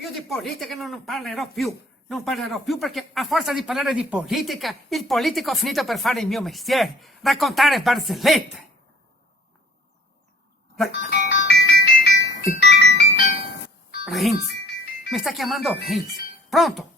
Io di politica non parlerò più. Non parlerò più perché a forza di parlare di politica, il politico ha finito per fare il mio mestiere, raccontare barzellette. Renzi, mi sta chiamando Renzi. Pronto?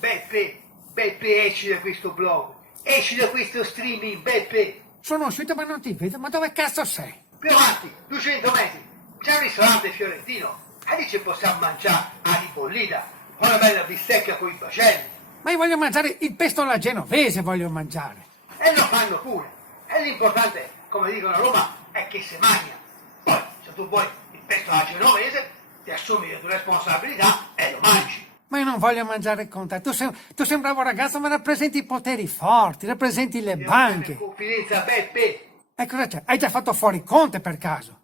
Beppe, esci da questo blog, esci da questo streaming, Beppe. Sono uscito ma non ti vedo, ma dove cazzo sei? Più avanti, 200 metri, c'è un ristorante fiorentino, e lì ci possiamo mangiare a ribollita, una bella bistecca con i bacelli. Ma io voglio mangiare il pesto alla genovese, voglio mangiare. E lo fanno pure. E l'importante, come dicono a Roma, è che si mangia. Poi, se tu vuoi il pesto alla genovese, ti assumi le tue responsabilità e lo mangi. Ma io non voglio mangiare con te. Tu sei un bravo ragazzo, ma rappresenti i poteri forti, rappresenti le banche. Confidenza, Beppe. E cosa c'è? Hai già fatto fuori Conte per caso?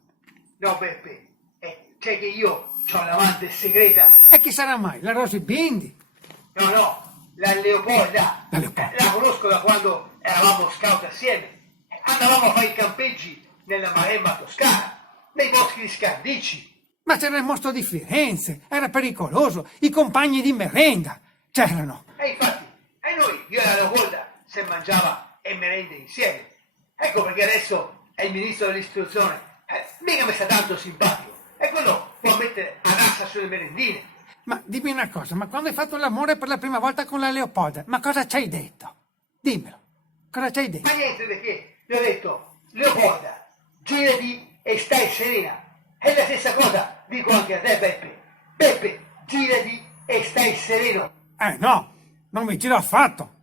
No, Beppe, c'è che io ho l'amante segreta. E chi sarà mai? La Rosy Bindi? No, la Leopolda. La Leopolda. La conosco da quando eravamo scout assieme. Andavamo a fare i campeggi nella Maremma toscana, nei boschi di Scardicci. Ma c'era il mostro di Firenze, era pericoloso, i compagni di merenda c'erano. E infatti, noi, io e la Leopolda, se mangiava e merende insieme. Ecco perché adesso è il ministro dell'istruzione. Mica mi sta tanto simpatico. E quello può mettere a nassa sulle merendine. Ma dimmi una cosa, ma quando hai fatto l'amore per la prima volta con la Leopolda, ma cosa ci hai detto? Dimmelo, cosa ci hai detto? Ma niente perché gli ho detto, Leopolda, girati e stai serena. È la stessa cosa, dico anche a te, Beppe. Beppe, girati e stai sereno. No, non mi giro affatto.